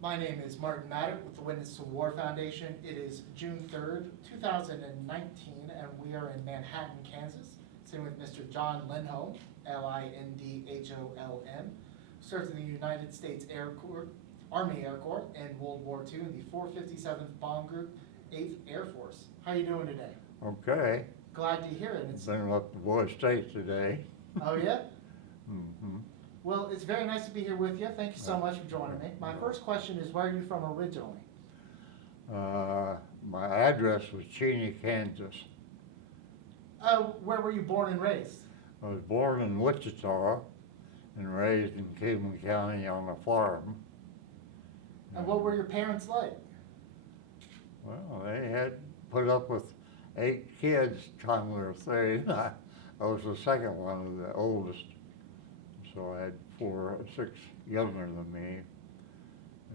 My name is Martin Maddock with the Witness to War Foundation. It is June 3rd, 2019, and we are in Manhattan, Kansas, sitting with Mr. John Lindholm, Lindholm, served in the United States Air Corps, Army Air Corps in World War II in the 457th Bomb Group, 8th Air Force. How are you doing today? Okay. Glad to hear it. Been up to Boy State today. Oh, yeah? Mm-hmm. Well, it's very nice to be here with you. Thank you so much for joining me. My first question is, where are you from originally? My address was Cheney, Kansas. Where were you born and raised? I was born in Wichita and raised in Cleveland County on a farm. And what were your parents like? Well, they had put up with 8 kids time we were 3. I was the second one of the oldest. So I had 4 or 6 younger than me,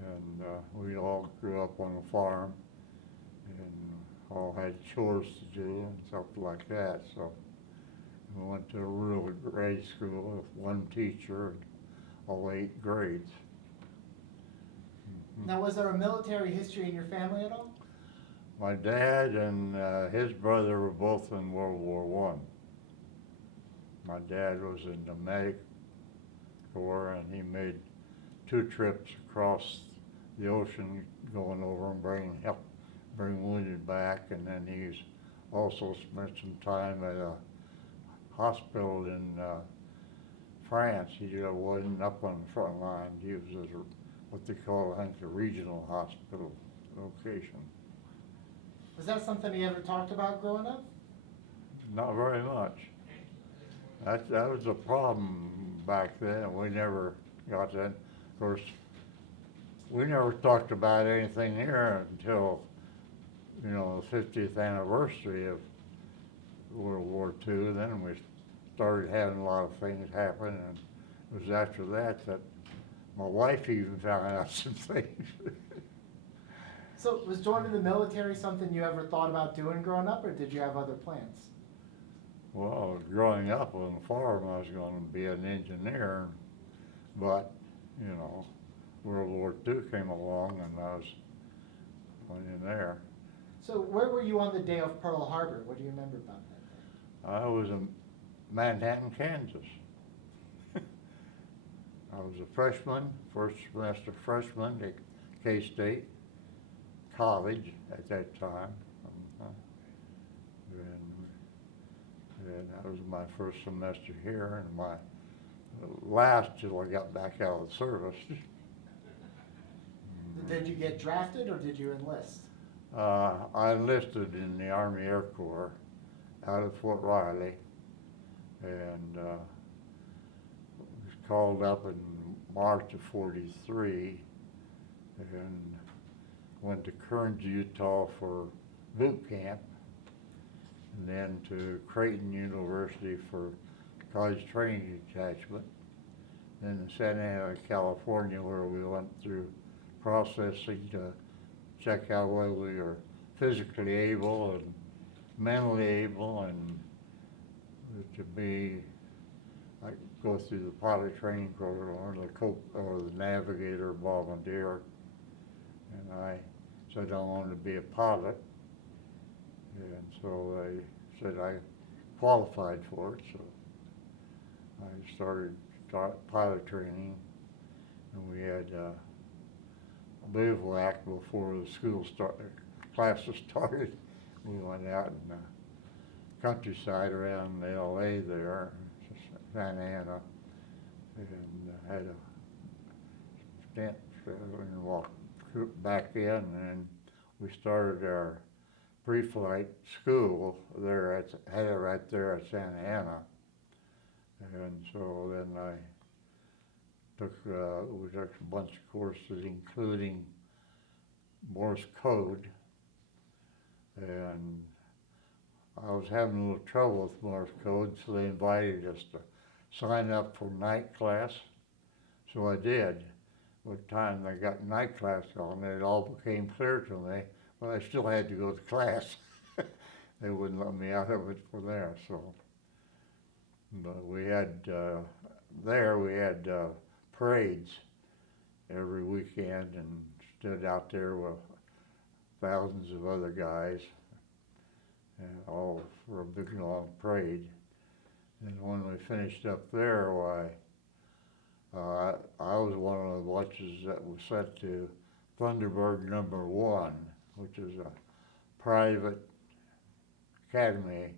and we all grew up on a farm and all had chores to do and stuff like that. So we went to a rural grade school with 1 teacher and all 8 grades. Mm-hmm. Now, was there a military history in your family at all? My dad and his brother were both in World War I. My dad was in the medic corps, and he made 2 trips across the ocean going over and bring wounded back, and then he's also spent some time at a hospital in France. He wasn't up on the front line. He was at what they call, I think, a regional hospital location. Was that something he ever talked about growing up? Not very much. That was a problem back then. We never got that. Of course, we never talked about anything here until, the 50th anniversary of World War II. Then we started having a lot of things happen, and it was after that that my wife even found out some things. So was joining the military something you ever thought about doing growing up, or did you have other plans? Well, growing up on the farm, I was going to be an engineer, but, World War II came along and I went in there. So where were you on the day of Pearl Harbor? What do you remember about that day? I was in Manhattan, Kansas. I was a freshman, first semester freshman at K-State College at that time. And that was my first semester here, and my last till I got back out of the service. Did you get drafted, or did you enlist? I enlisted in the Army Air Corps out of Fort Riley, and was called up in March of '43, and went to Kearns, Utah for boot camp, and then to Creighton University for college training detachment, then to Santa Ana, California, where we went through processing to check out whether we were physically able and mentally able, and to be, like, go through the pilot training program or the navigator bombardier. And I said I wanted to be a pilot. And so they said I qualified for it, so I started pilot training, and we had a bivouac before the classes started. We went out in the countryside around LA there, Santa Ana, and had a tent and walked back in, and we started our pre-flight school there right there at Santa Ana. And so then we took a bunch of courses, including Morse code, and I was having a little trouble with Morse code, so they invited us to sign up for night class. So I did. By the time they got night class on, it all became clear to me, but I still had to go to class. They wouldn't let me out of it for there, so. But we had parades every weekend and stood out there with thousands of other guys, and all for a big long parade. And when we finished up there, why, I was one of the watches that was set to Thunderbird #1, which is a private academy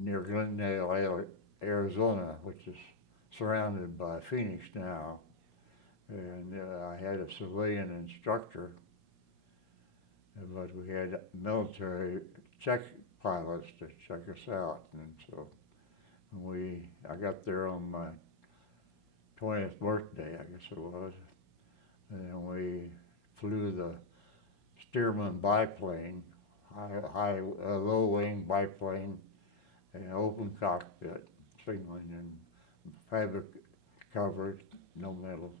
near Glendale, Arizona, which is surrounded by Phoenix now. And I had a civilian instructor, but we had military check pilots to check us out. And so I got there on my 20th birthday, I guess it was, and we flew the Stearman biplane, low wing biplane, an open cockpit, signaling and fabric covered, no metal,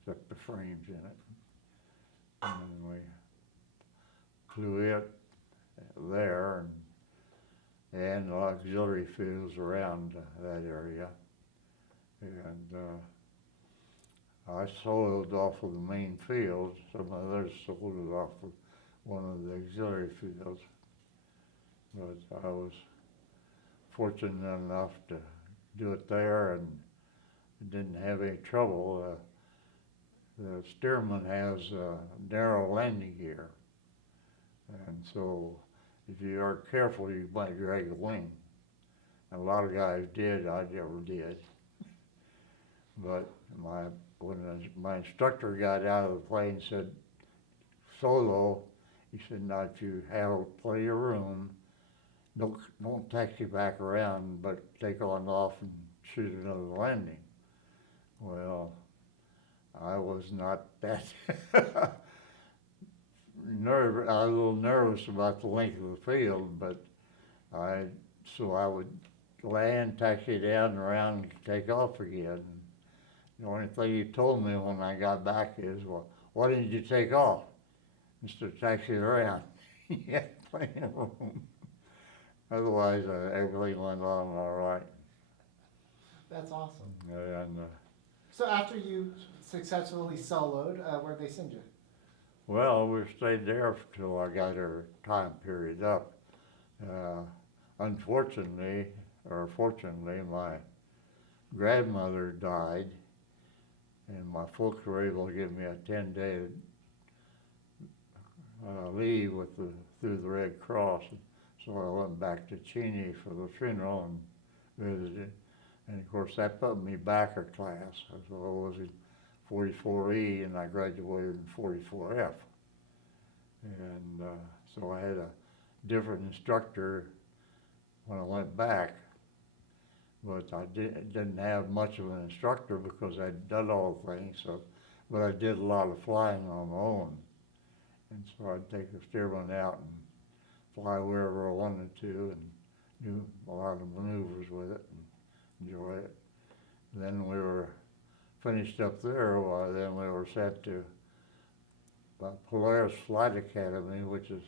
except the frames in it. And then we flew it there and the auxiliary fields around that area. And I soloed off of the main field. Some others soloed off of one of the auxiliary fields. But I was fortunate enough to do it there and didn't have any trouble. The Stearman has narrow landing gear. And so if you aren't careful, you might drag a wing. And a lot of guys did, I never did. But when my instructor got out of the plane and said, solo, he said, now if you have plenty of room, don't taxi back around, but take on off and shoot another landing. Well, I was not that nervous. I was a little nervous about the length of the field, but so I would land, taxi down and around and take off again. The only thing he told me when I got back is, well, why didn't you take off instead of taxiing around? You had plenty of room. Otherwise, everything went on all right. That's awesome. And So after you successfully soloed, where'd they send you? well, we stayed there till I got our time period up. Unfortunately, or fortunately, my grandmother died, and my folks were able to give me a 10-day leave through the Red Cross. So I went back to Cheney for the funeral and visited. And of course, that put me back a class. So I was in 44E and I graduated in 44F. And so I had a different instructor when I went back. But I didn't have much of an instructor because I'd done all the things. But I did a lot of flying on my own. And so I'd take the Stearman out and fly wherever I wanted to and do a lot of maneuvers with it and enjoy it. Then we were finished up there, then we were sent to Polaris Flight Academy, which is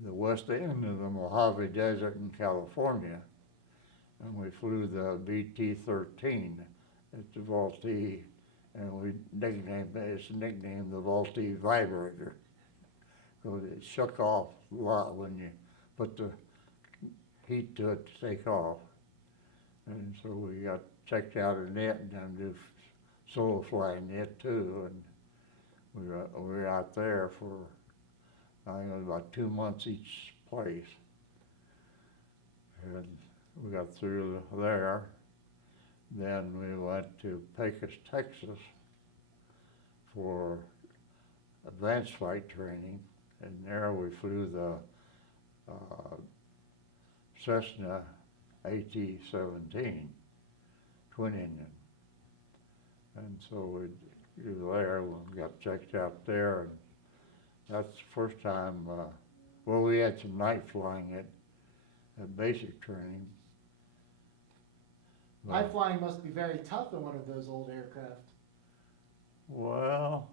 the west end of the Mojave Desert in California. And we flew the BT-13 at the Vultee, and it's nicknamed the Vultee Vibrator. So it shook off a lot when you put the heat to it to take off. And so we got checked out in it and then do solo flying it too. And we were out there for, I think it was about 2 months each place. And we got through there. Then we went to Pecos, Texas for advanced flight training. And there we flew the Cessna AT-17 twin engine. And so we were there, we got checked out there, and that's the first time, well, we had some night flying at basic training. Night flying must be very tough in one of those old aircraft. Well,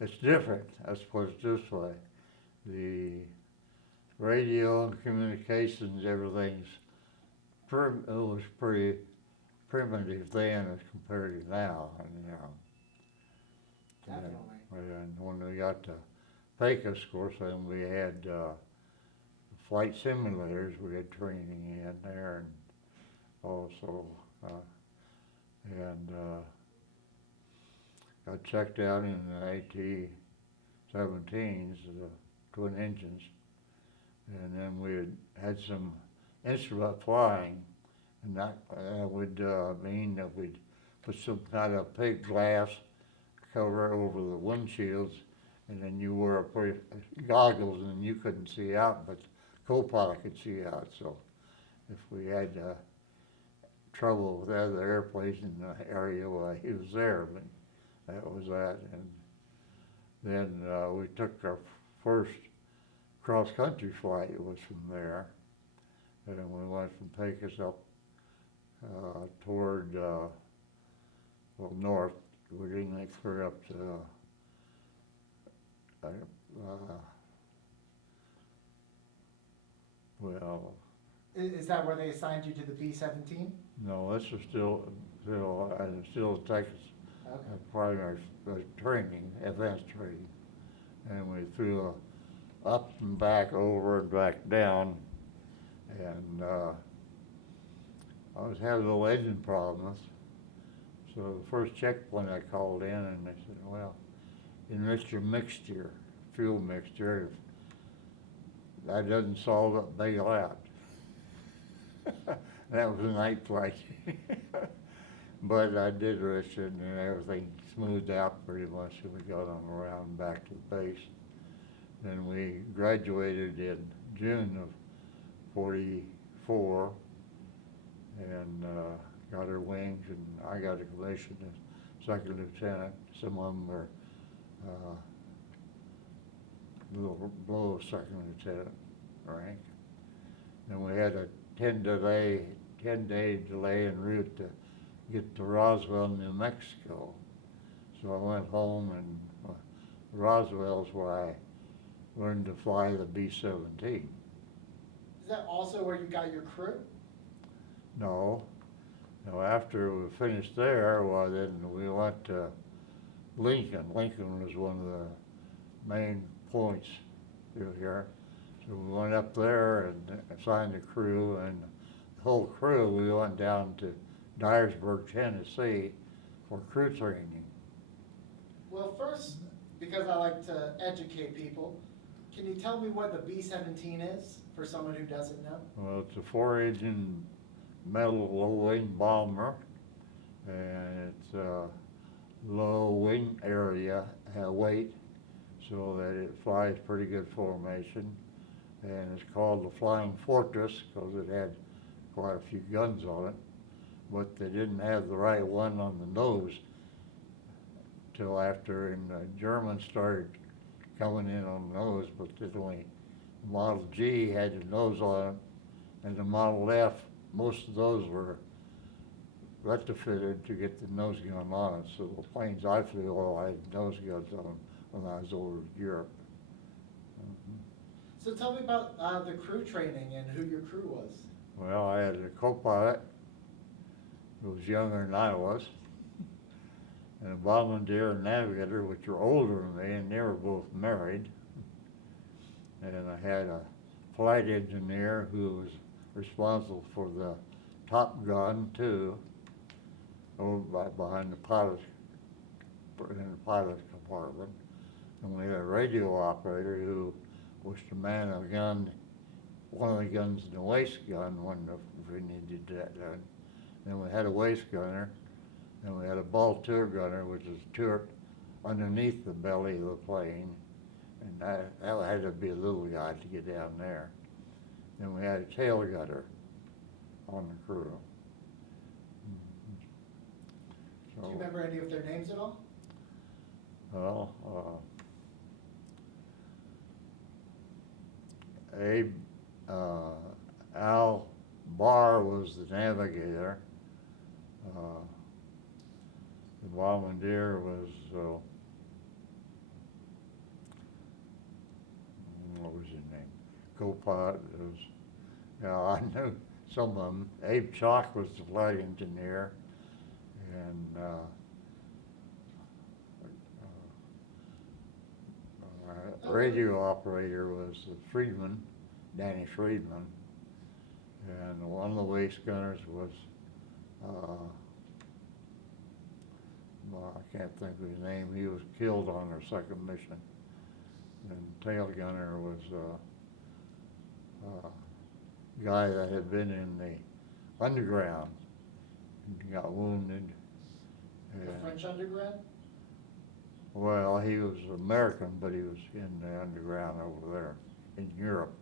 it's different, let's put it this way. The radio and communications, everything's it was pretty primitive then as compared to now. And, Definitely. And when we got to Pecos, of course, then we had, flight simulators, we had training in there and also, and, got checked out in the AT-17s, the twin engines. And then we had some instrument flying, and that would mean that we'd put some kind of big glass cover over the windshields, and then you wore a pair of goggles and you couldn't see out, but the co-pilot could see out. So if we had trouble with other airplanes in the area, well, he was there, but that was that. And then we took our first cross-country flight. It was from there, and we went from Pecos up toward north. We didn't make clear up to well, Is that where they assigned you to the B-17? no, this was still Texas Okay. primary training, advanced training, and we flew up and back, over and back down, and I was having a little engine problems. So the first checkpoint I called in, and they said, well, enrich your mixture, fuel mixture. That doesn't solve up, bail out. That was a night flight. But I did enrich it, and everything smoothed out pretty much, and we got on around back to the base. Then we graduated in June of '44, and got our wings, and I got a commission as second lieutenant. Some of them were below second lieutenant rank. And we had a 10-day delay en route to get to Roswell, New Mexico. So I went home, and Roswell's where I learned to fly the B-17. Is that also where you got your crew? No. No, after we finished there, well, then we went to Lincoln. Lincoln was one of the main points through here. So we went up there and assigned a crew, and the whole crew, we went down to Dyersburg, Tennessee for crew training. Well, first, because I like to educate people, can you tell me what the B-17 is for someone who doesn't know? Well, it's a 4-engine metal low-wing bomber, and it's low wing area weight, so that it flies pretty good formation. And it's called the Flying Fortress because it had quite a few guns on it, but they didn't have the right one on the nose till after, and the Germans started coming in on the nose, but only Model G had the nose on it, and the Model F, most of those were retrofitted to get the nose gun on it. So the planes I flew all had nose guns on when I was over in Europe. So tell me about the crew training and who your crew was. Well, I had a co-pilot who was younger than I was, and a bombardier and navigator, which were older than me, and they were both married. And I had a flight engineer who was responsible for the Top Gun too, over behind the pilot, in the pilot compartment. And we had a radio operator who was to man a gun, one of the guns in the waist gun when we needed that done. Then we had a waist gunner, and we had a ball turret gunner, which is turret underneath the belly of the plane, and that had to be a little guy to get down there. Then we had a tail gunner on the crew. Do you remember any of their names at all? Well, Abe, Al Barr was the navigator. The bombardier was, what was his name? Co-pilot was, I knew some of them. Abe Chalk was the flight engineer, and radio operator was Friedman, Danny Friedman, and one of the waist gunners was, well, I can't think of his name. He was killed on their second mission. And tail gunner was a guy that had been in the underground and got wounded. The French underground? Well, he was American, but he was in the underground over there in Europe.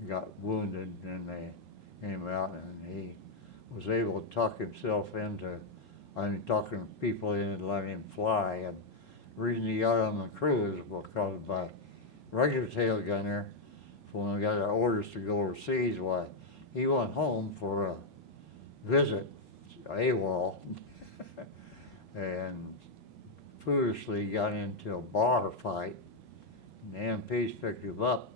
He got wounded, and they came out, and he was able to talk himself into, talking people in and letting him fly. And the reason he got on the crew is because by regular tail gunner, when we got our orders to go overseas, why, he went home for a visit, AWOL, and foolishly got into a bar fight, and the MPs picked him up,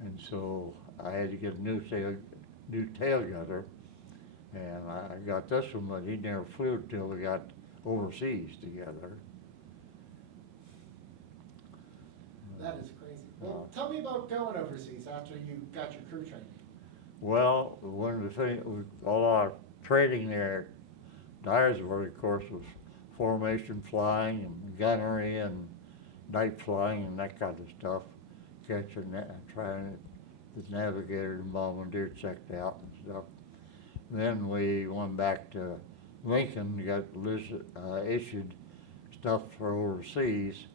and so I had to get a new tail gunner, and I got this one, but he never flew till we got overseas together. That is crazy. Well, tell me about going overseas after you got your crew training. Well, one of the things, all our training there at Dyersburg, of course, was formation flying and gunnery and night flying and that kind of stuff. Catching that, trying the navigator and bombardier checked out and stuff. Then we went back to Lincoln, got issued stuff for overseas.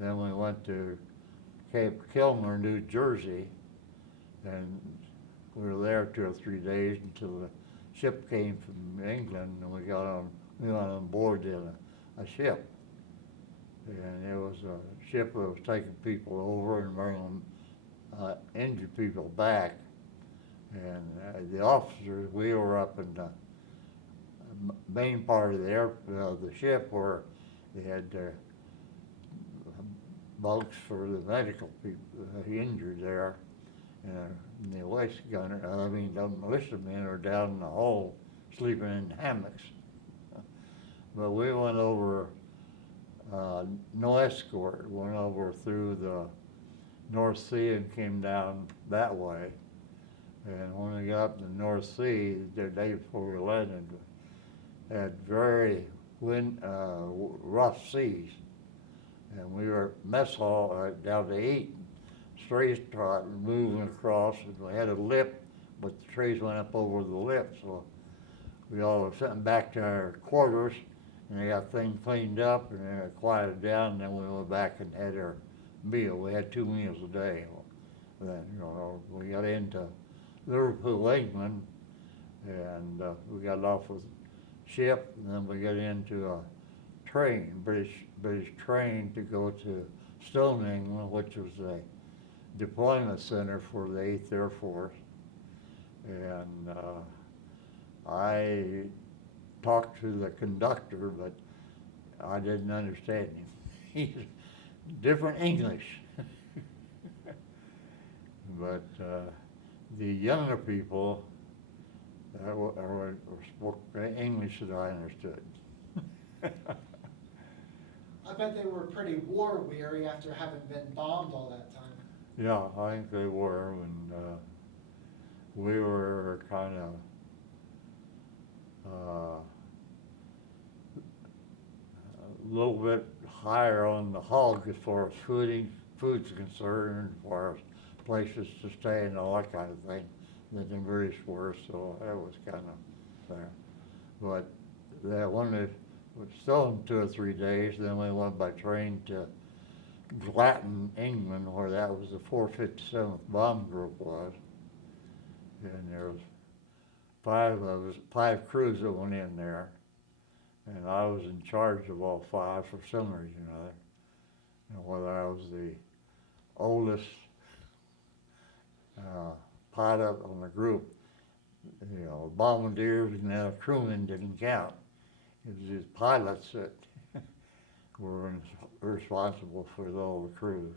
Then we went to Cape Kilmer, New Jersey, and we were there 2 or 3 days until the ship came from England, and we went on board in a ship. And it was a ship that was taking people over and bringing injured people back. And the officers, we were up in the main part of the ship where they had bunks for the medical people injured there. And the waist gunner, the militia men are down in the hole sleeping in hammocks. But we went over, no escort, went over through the North Sea and came down that way. And when we got up to the North Sea, the day before we landed, had very rough seas. And we were at mess hall down to 8, straight trot and moving across, and we had a lip, but the trays went up over the lip, so we all were sitting back to our quarters, and they got things cleaned up, and then it quieted down, and then we went back and had our meal. We had 2 meals a day. Then, we got into Liverpool, England, and we got off with ship, and then we got into a train, British train, to go to Stone, England, which was a deployment center for the 8th Air Force. And I talked to the conductor, but I didn't understand him. He's different English. But the younger people spoke English that I understood. I bet they were pretty war weary after having been bombed all that time. Yeah, I think they were, and we were kind of a little bit higher on the hog as far as food's concerned, as far as places to stay and all that kind of thing than the British were, so that was kind of there. But that one was still in 2 or 3 days. Then we went by train to Glatton, England, where that was the 457th Bomb Group was. And there was 5 of us, 5 crews that went in there. And I was in charge of all 5 for some reason or other. And whether I was the oldest pilot on the group, bombardiers and the crewmen didn't count. It was just pilots that were responsible for all the crews.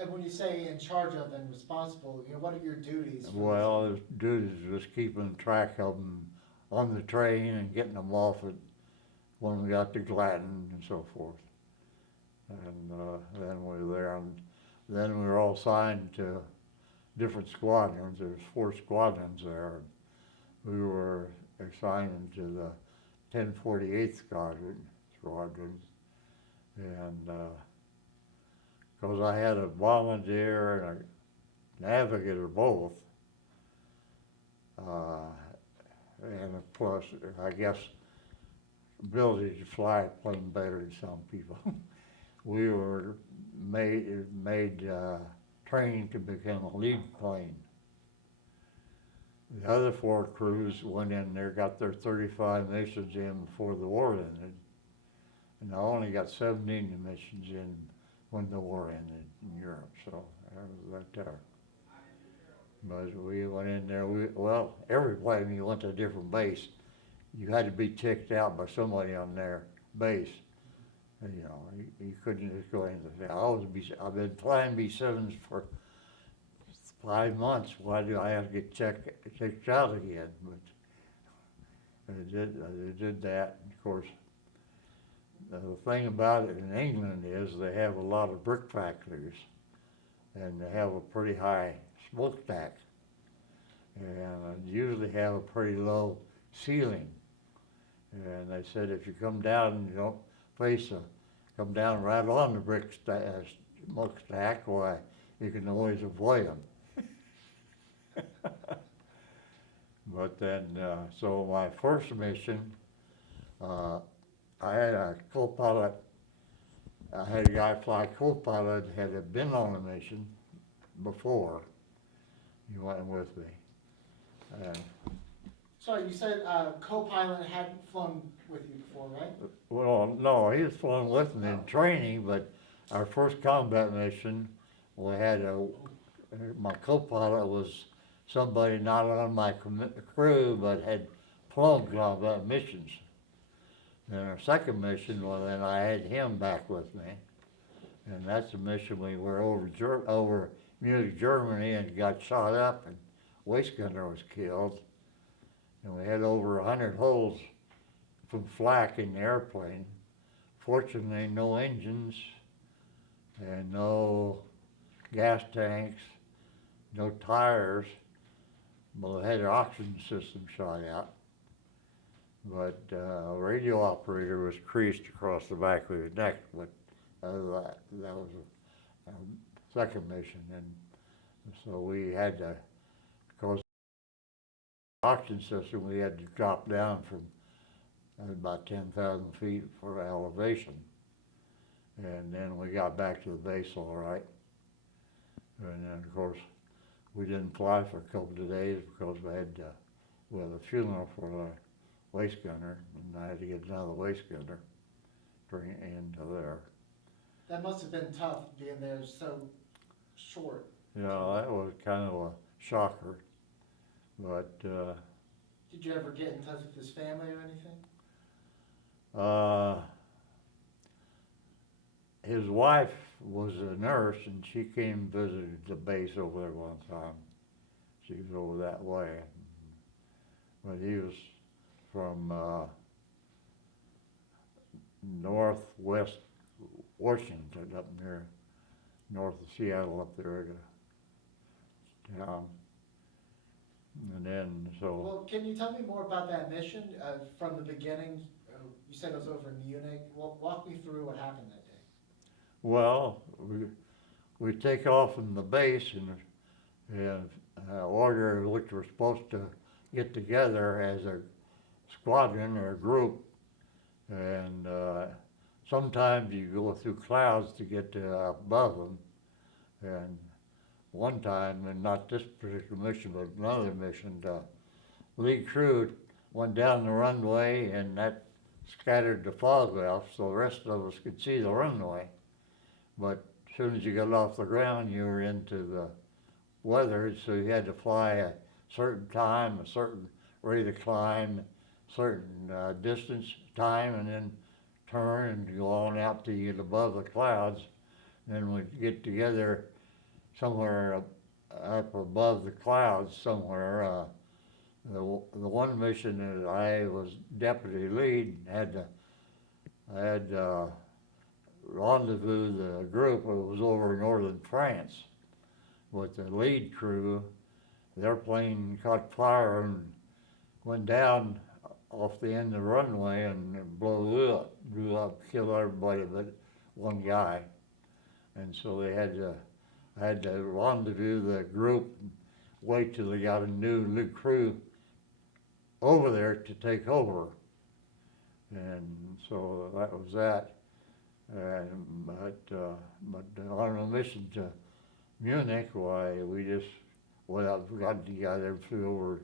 And when you say in charge of and responsible, what are your duties? Well, the duties was keeping track of them on the train and getting them off it when we got to Glatton and so forth. And then we were there on then we were all assigned to different squadrons. There's 4 squadrons there. We were assigned to the 1048th squadron, and because I had a volunteer and a navigator both, and plus, I guess, ability to fly a plane better than some people. We were made training to become a lead plane. The other 4 crews went in there, got their 35 missions in before the war ended, and I only got 17 missions in when the war ended in Europe, so I was right there. But we went in there, well, every plane you went to a different base, you had to be checked out by somebody on their base. And, you know, you couldn't just go in and say, I've been flying B-7s for 5 months, why do I have to get checked out again? But I did that, and of course, the thing about it in England is they have a lot of brick factories, and they have a pretty high smokestack, and usually have a pretty low ceiling. And they said if you come down and you don't come down right on the brick smokestack, why, you can always avoid them. But then, so my first mission, I had a co-pilot. I had a guy fly co-pilot had been on a mission before. He went with me. Sorry, you said co-pilot hadn't flown with you before, right? Well, no, he was flown with me in training, but our first combat mission, we had my co-pilot was somebody not on my crew, but had flown combat missions. Then our second mission, well, then I had him back with me, and that's the mission we were over Munich, Germany, and got shot up, and waist gunner was killed, and we had over 100 holes from flak in the airplane. Fortunately, no engines and no gas tanks, no tires. Well, it had an oxygen system shot out, but a radio operator was creased across the back of his neck, but other than that was a second mission, and so we had to, because the oxygen system, we had to drop down from about 10,000 feet for elevation, and then we got back to the base all right, and then of course we didn't fly for a couple of days because we had a funeral for the waist gunner, and I had to get another waist gunner into there. That must have been tough being there so short. You know, that was kind of a shocker, but did you ever get in touch with his family or anything? His wife was a nurse, and she came and visited the base over there one time. She was over that way, but he was from northwest Washington, up near north of Seattle, up there to town. And then, so. Well, can you tell me more about that mission from the beginning? You said it was over in Munich. Walk me through what happened that day. Well, we take off from the base and order which we're supposed to get together as a squadron or a group, and sometimes you go through clouds to get above them, and one time, and not this particular mission, but another mission, the lead crew went down the runway, and that scattered the fog off, so the rest of us could see the runway. But as soon as you got off the ground, you were into the weather, so you had to fly a certain time, a certain rate of climb, certain distance, time, and then turn and go on out till you get above the clouds. Then we'd get together somewhere up above the clouds somewhere. The one mission that I was deputy lead I had rendezvous the group. It was over in northern France with the lead crew. Their plane caught fire and went down off the end of the runway and it blew up, killed everybody but one guy. And so they had to rendezvous the group, wait till they got a new crew over there to take over. And so that was that. But on a mission to Munich, why, we just got together, flew over,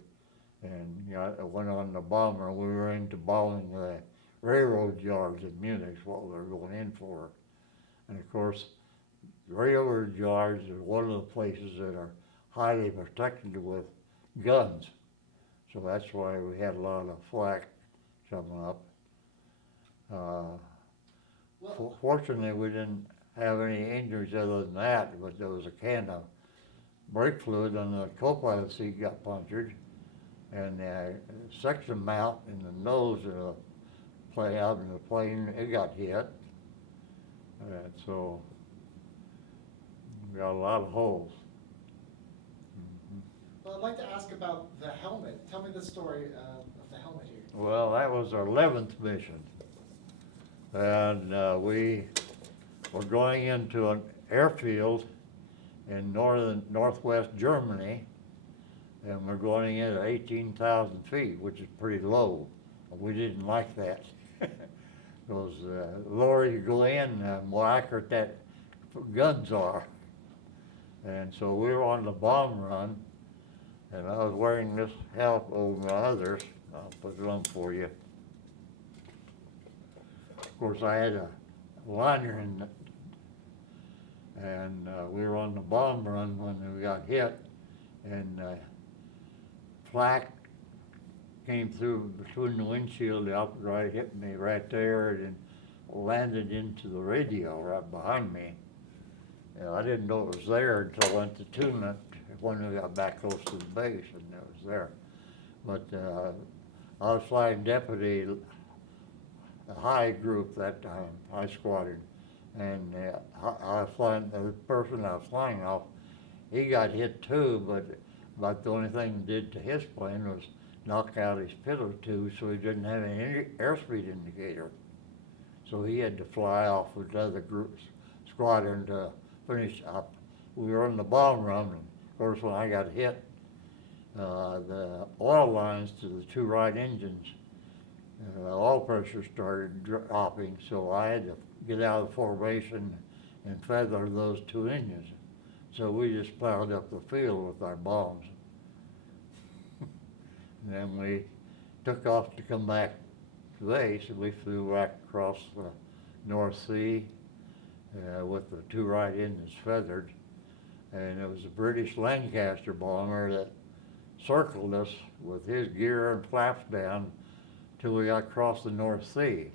and went on the bomber. We were into bombing the railroad yards in Munich, is what we were going in for. And of course, railroad yards is one of the places that are highly protected with guns. So that's why we had a lot of flak coming up. Fortunately, we didn't have any injuries other than that, but there was a can of brake fluid on the co-pilot seat got punctured, and the section mount in the nose of the plane, out in the plane, it got hit. And so we got a lot of holes. Well, I'd like to ask about the helmet. Tell me the story of the helmet here. Well, that was our 11th mission. And we were going into an airfield in northwest Germany, and we're going in at 18,000 feet, which is pretty low. We didn't like that. Because the lower you go in, the more accurate that guns are. And so we were on the bomb run, and I was wearing this helmet over my others. I'll put it on for you. Of course, I had a liner in it, and we were on the bomb run when we got hit, and flak came through between the windshield, the upright hit me right there, and landed into the radio right behind me. I didn't know it was there until I went to tune it when we got back close to the base, and it was there. But I was flying deputy, a high group that time, high squadron, and I was flying, the person I was flying off, he got hit too, but about the only thing it did to his plane was knock out his pillar tube, so he didn't have any airspeed indicator. So he had to fly off with the other groups, squadron to finish up. We were on the bomb run, and of course when I got hit, the oil lines to the two right engines, oil pressure started dropping, so I had to get out of the formation and feather those two engines. So we just plowed up the field with our bombs. And then we took off to come back to base, and we flew back across the North Sea with the two right engines feathered. And it was a British Lancaster bomber that circled us with his gear and flaps down till we got across the North Sea.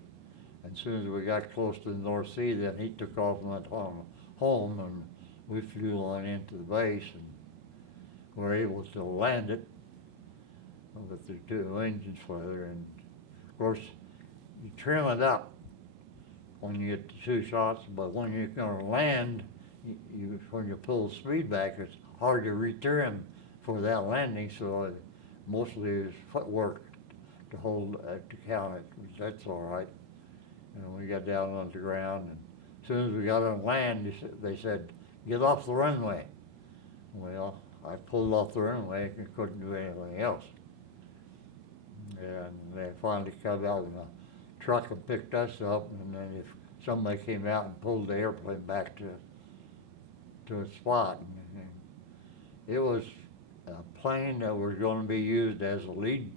And as soon as we got close to the North Sea, then he took off and went home, and we flew on into the base and were able to land it with the two engines feathered. And of course, you trim it up when you get the two shots, but when you're going to land, when you pull the speed back, it's hard to retrim for that landing, so mostly it's footwork to hold, to count it, which that's all right. And we got down on the ground, and as soon as we got on land, they said, get off the runway. Well, I pulled off the runway and couldn't do anything else. And they finally come out in a truck and picked us up, and then if somebody came out and pulled the airplane back to its spot. And it was a plane that was going to be used as a lead.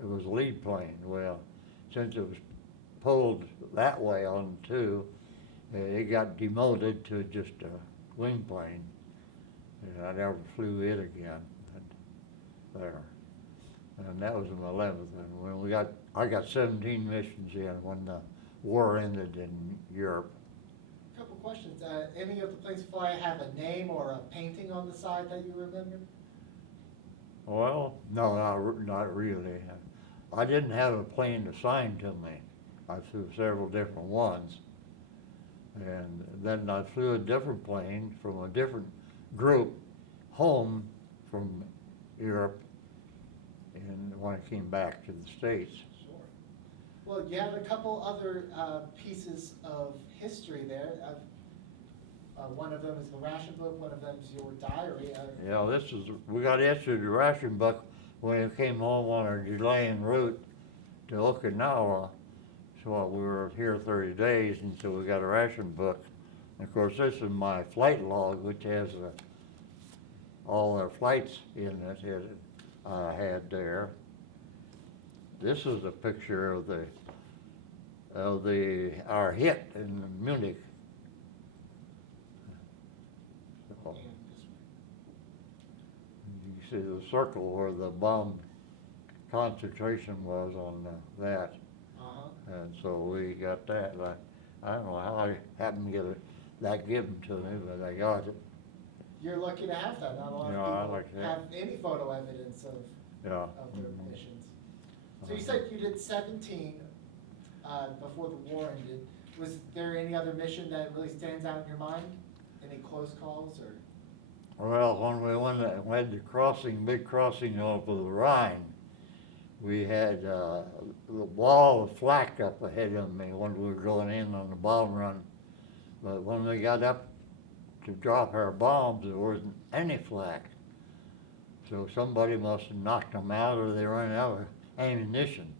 It was a lead plane. Well, since it was pulled that way on two, it got demoted to just a wing plane, and I never flew it again there. And that was my 11th. And when I got 17 missions in when the war ended in Europe. Couple questions. Any of the planes fly have a name or a painting on the side that you remember? Well, no, not really. I didn't have a plane assigned to me. I flew several different ones. And then I flew a different plane from a different group home from Europe, and when I came back to the States. Sure. Well, you have a couple other pieces of history there. One of them is the ration book, one of them is your diary. Yeah, we got issued a ration book when we came home on our delay en route to Okinawa. So we were here 30 days, and so we got a ration book. And of course, this is my flight log, which has all our flights in it. I had there. This is a picture of our hit in Munich. So, you see the circle where the bomb concentration was on that. Uh-huh. And so we got that. I don't know how I happened to get that given to me, but I got it. You're lucky to have that. Not a lot Yeah, of I people like that. have any photo evidence of Yeah. their missions. So you said you did 17 before the war ended. Was there any other mission that really stands out in your mind? Any close calls or? Well, when we had the big crossing over the Rhine, we had the wall of flak up ahead of me when we were going in on the bomb run. But when we got up to drop our bombs, there wasn't any flak. So somebody must have knocked them out, or they ran out of ammunition.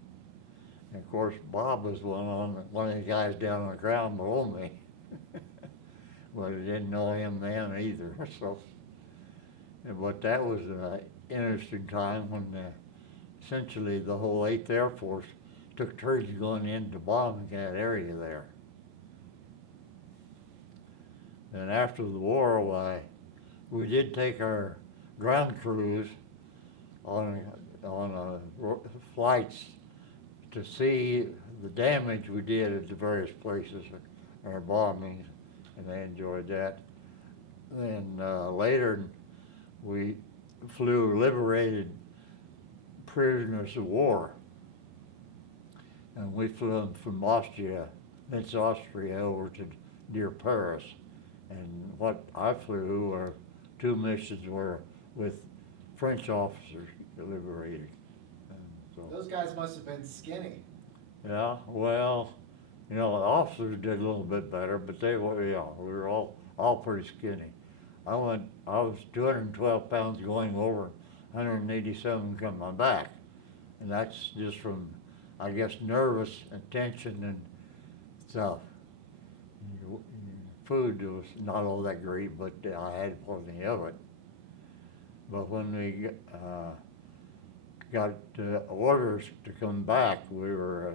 And of course, Bob was one of the guys down on the ground below me. But I didn't know him then either. So, but that was an interesting time when essentially the whole 8th Air Force took turns going into bombing that area there. And after the war, we did take our ground crews on flights to see the damage we did at the various places, our bombings, and they enjoyed that. Then later, we flew liberated prisoners of war, and we flew them from Austria, over to near Paris. And what I flew were 2 missions were with French officers liberated. And so, Those guys must have been skinny. yeah, well, the officers did a little bit better, but we were all pretty skinny. I was 212 pounds going over, 187 coming back. And that's just from, I guess, nervous and tension and stuff. Food was not all that great, but I had plenty of it. But when we got orders to come back, we were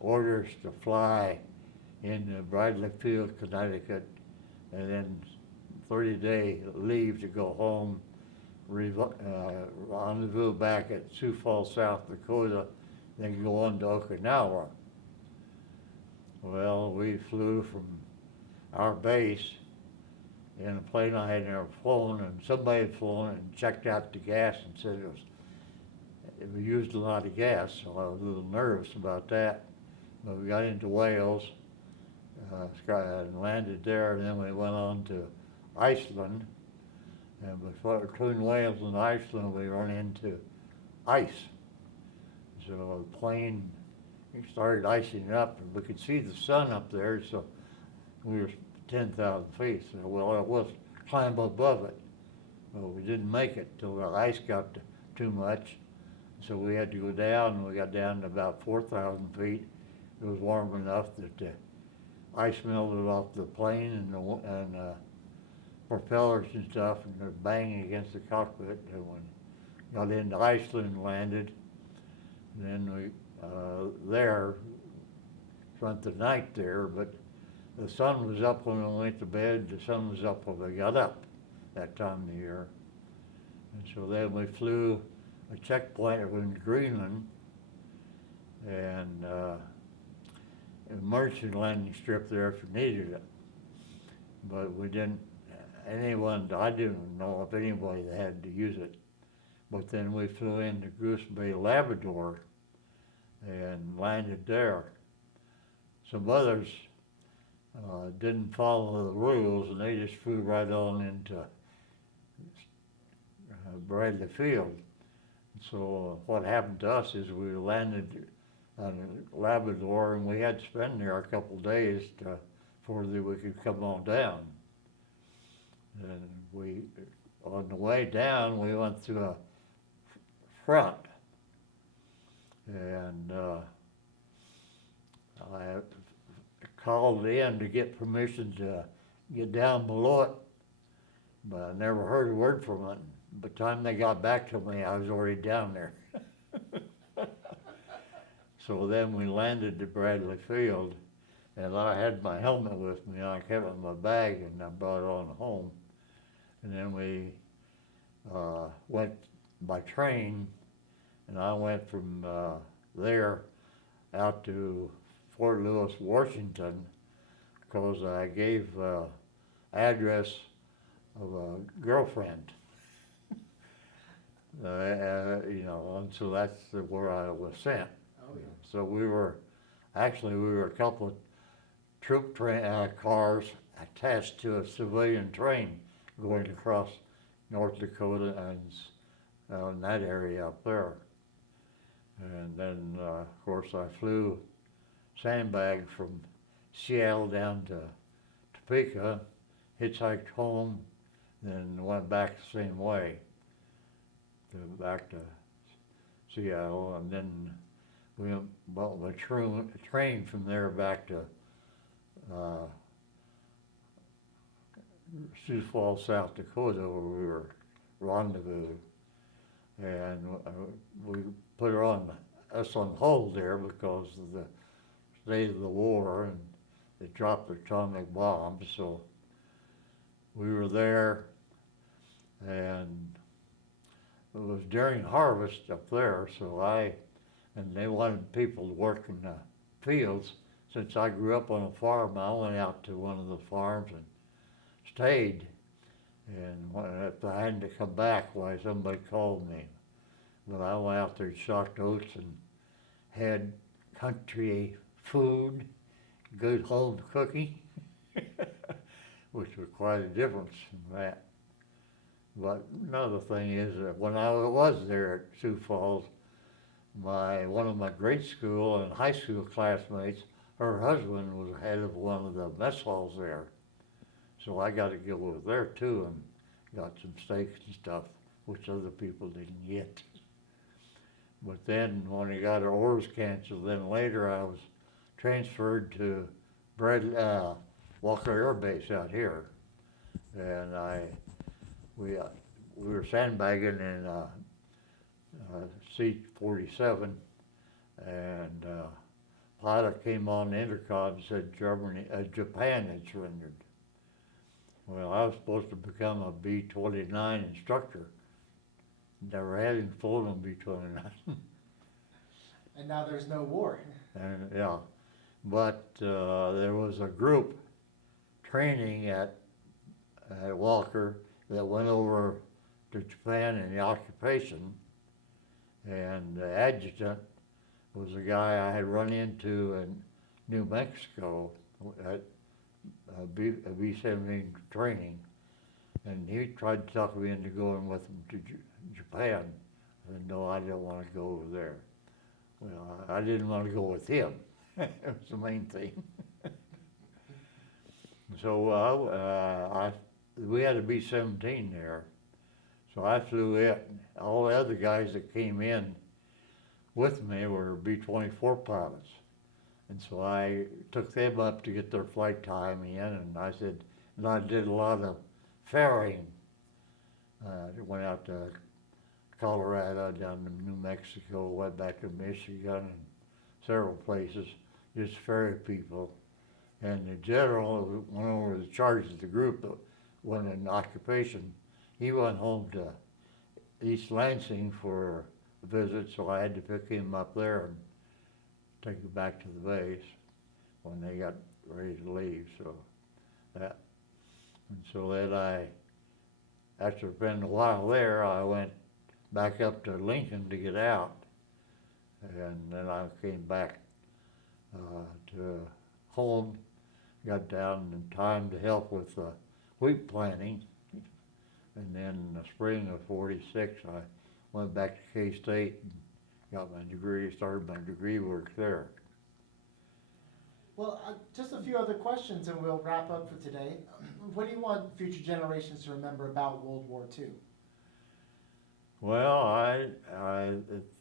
orders to fly in Bradley Field, Connecticut, and then 30-day leave to go home, rendezvous back at Sioux Falls, South Dakota, then go on to Okinawa. Well, we flew from our base in a plane I had never flown, and somebody had flown and checked out the gas and said we used a lot of gas, so I was a little nervous about that. But we got into Wales, and landed there, and then we went on to Iceland. And between Wales and Iceland, we run into ice. So the plane started icing up, and we could see the sun up there, so we were 10,000 feet. So, well, it was climb above it. But we didn't make it till the ice got too much. So we had to go down, and we got down to about 4,000 feet. It was warm enough that the ice melted off the plane and propellers and stuff, and they're banging against the cockpit. And when we got into Iceland and landed, and then we spent the night there, but the sun was up when we went to bed, the sun was up when we got up that time of the year. And so then we flew a checkpoint in Greenland and emergency landing strip there if you needed it. But we didn't, I didn't know if anybody had to use it. But then we flew into Goose Bay, Labrador, and landed there. Some others didn't follow the rules, and they just flew right on into Bradley Field. So what happened to us is we landed on Labrador, and we had to spend there a couple of days before we could come on down. And on the way down, we went through a front, and I called in to get permission to get down below it, but I never heard a word from it. By the time they got back to me, I was already down there. So then we landed at Bradley Field, and I had my helmet with me, and I kept it in my bag, and I brought it on home. And then we went by train, and I went from there out to Fort Lewis, Washington, because I gave address of a girlfriend. And so that's where I was sent. Oh, yeah. So we were a couple of troop cars attached to a civilian train going across North Dakota and in that area up there. And then, of course, I flew sandbag from Seattle down to Topeka, hitchhiked home, then went back the same way back to Seattle, and then we bought a train from there back to Sioux Falls, South Dakota, where we were rendezvous, and we put us on hold there because of the state of the war, and they dropped atomic bombs. So we were there, and it was during harvest up there. So and they wanted people to work in the fields. Since I grew up on a farm, I went out to one of the farms and stayed. And if I had to come back, why, somebody called me. But I went out there and shocked oats and had country food, good home cooking, which was quite a difference from that. But another thing is that when I was there at Sioux Falls, one of my grade school and high school classmates, her husband was head of one of the mess halls there. So I got to go over there too and got some steaks and stuff, which other people didn't get. But then when I got our orders canceled, then later I was transferred to Walker Air Base out here. And we were sandbagging in C-47, and pilot came on the intercom and said Japan had surrendered. Well, I was supposed to become a B-29 instructor. Never had him flown on B-29. And now there's no war. And yeah, but there was a group training at Walker that went over to Japan in the occupation, and the adjutant was a guy I had run into in New Mexico at B-17 training, and he tried to talk me into going with him to Japan. I said, no, I don't want to go over there. Well, I didn't want to go with him. That was the main thing. So we had a B-17 there. So I flew it. All the other guys that came in with me were B-24 pilots. And so I took them up to get their flight time in, and I did a lot of ferrying. Went out to Colorado, down to New Mexico, went back to Michigan, and several places, just ferry people. And the general, went over the charge of the group that went in occupation, he went home to East Lansing for a visit, so I had to pick him up there and take him back to the base when they got ready to leave. So then after spending a while there, I went back up to Lincoln to get out, and then I came back to home, got down in time to help with wheat planting. And then in the spring of '46, I went back to K-State and got my degree, started my degree work there. Well, just a few other questions and we'll wrap up for today. What do you want future generations to remember about World War II? Well, I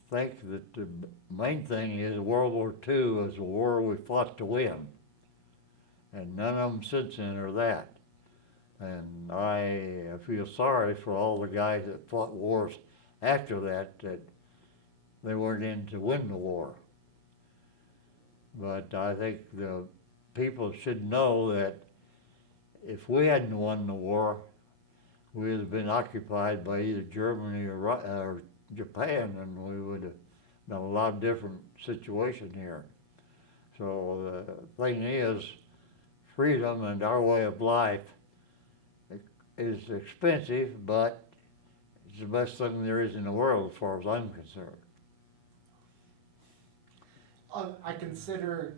think that the main thing is World War II was a war we fought to win. And none of them since then are that. And I feel sorry for all the guys that fought wars after that they weren't in to win the war. But I think the people should know that if we hadn't won the war, we would have been occupied by either Germany or Japan, and we would have been a lot different situation here. So the thing is, freedom and our way of life is expensive, but it's the best thing there is in the world as far as I'm concerned. I consider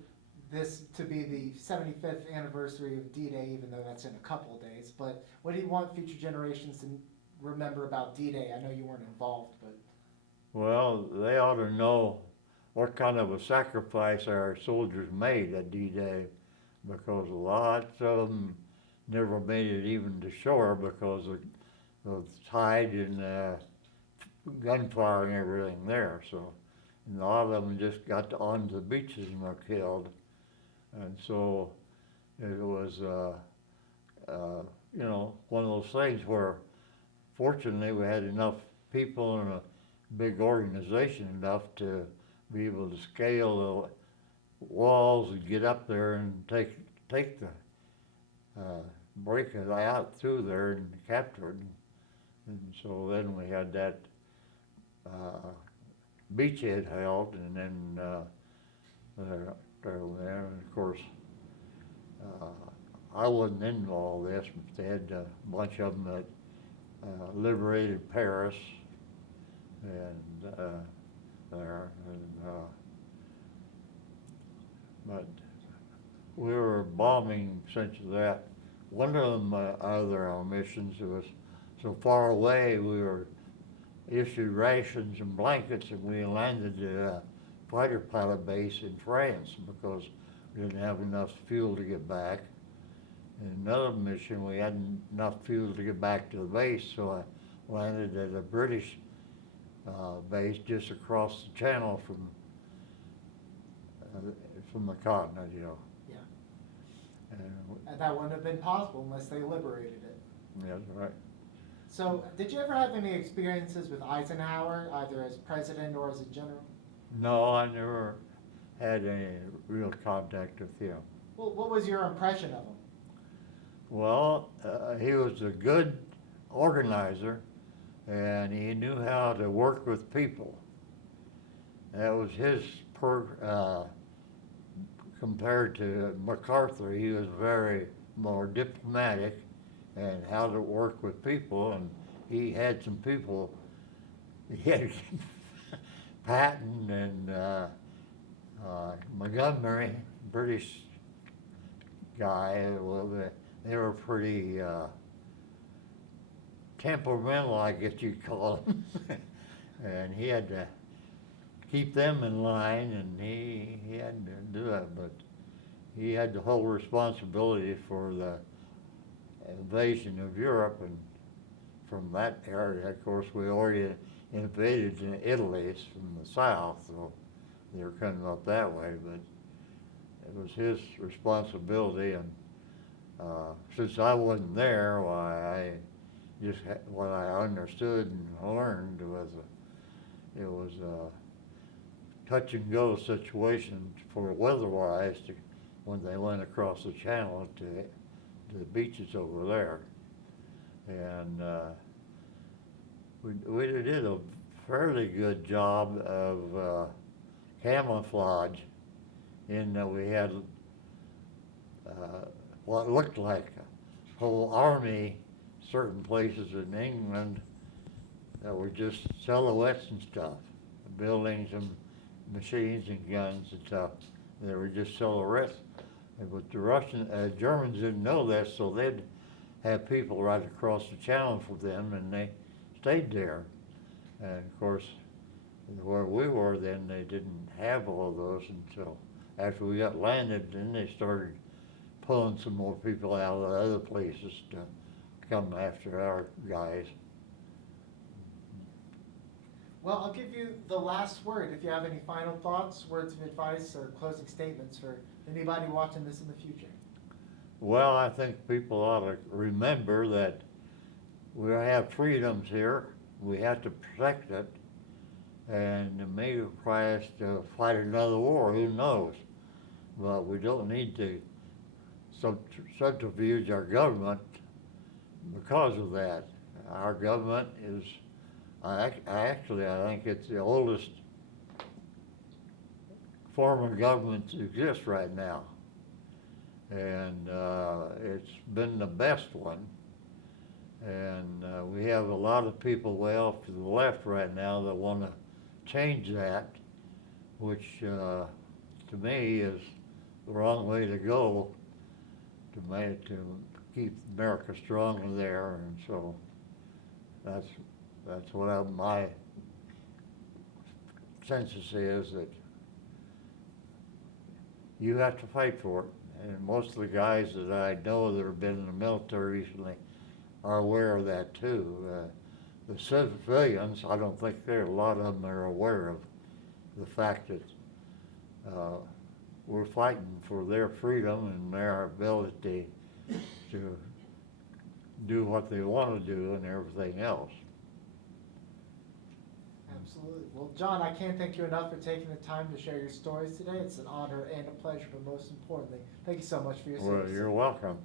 this to be the 75th anniversary of D-Day, even though that's in a couple of days. But what do you want future generations to remember about D-Day? I know you weren't involved, but. Well, they ought to know what kind of a sacrifice our soldiers made at D-Day, because lots of them never made it even to shore because of the tide and gunfire and everything there. So, and a lot of them just got onto the beaches and were killed. And so it was, you know, one of those things where fortunately we had enough people and a big organization enough to be able to scale the walls and get up there and take the break it out through there and capture it. And so then we had that beachhead held, and then there, and of course I wasn't in all this, but they had a bunch of them that liberated Paris and there, and but we were bombing since that. One of them, other missions, was so far away, we were issued rations and blankets, and we landed at a fighter pilot base in France because we didn't have enough fuel to get back. In another mission, we hadn't enough fuel to get back to the base, so I landed at a British base just across the channel from the continent, you know. Yeah. And And that wouldn't have been possible unless they liberated it. that's right. So, did you ever have any experiences with Eisenhower, either as president or as a general? No, I never had any real contact with him. Well, what was your impression of him? Well, he was a good organizer, and he knew how to work with people. That was his compared to MacArthur. He was very more diplomatic and how to work with people, and he had some people. He had Patton and Montgomery, British guy. Well, they were pretty temperamental, I guess you'd call them. And he had to keep them in line, and he had to do that. But he had the whole responsibility for the invasion of Europe, and from that area, of course, we already invaded Italy from the south, so they were coming up that way. But it was his responsibility, and since I wasn't there, why what I understood and learned was it was a touch and go situation for weather-wise when they went across the channel to the beaches over there. And we did a fairly good job of camouflage in that we had what looked like a whole army, certain places in England that were just silhouettes and stuff, buildings and machines and guns and stuff. They were just silhouettes. But the Germans didn't know that, so they'd have people right across the channel from them, and they stayed there. And of course, where we were then, they didn't have all of those until after we got landed. Then they started pulling some more people out of the other places to come after our guys. Well, I'll give you the last word. If you have any final thoughts, words of advice, or closing statements for anybody watching this in the future. Well, I think people ought to remember that we have freedoms here. We have to protect it. And it may require us to fight another war, who knows? But we don't need to subterfuge our government because of that. Our government is, I think it's the oldest form of government that exists right now. And it's been the best one. And we have a lot of people way off to the left right now that want to change that, which to me is the wrong way to go to keep America strong there. And so that's what my census is, that you have to fight for it. And most of the guys that I know that have been in the military recently are aware of that too. The civilians, I don't think a lot of them are aware of the fact that we're fighting for their freedom and their ability to do what they want to do and everything else. Absolutely. Well, John, I can't thank you enough for taking the time to share your stories today. It's an honor and a pleasure, but most importantly, thank you so much for your service. Well, you're welcome.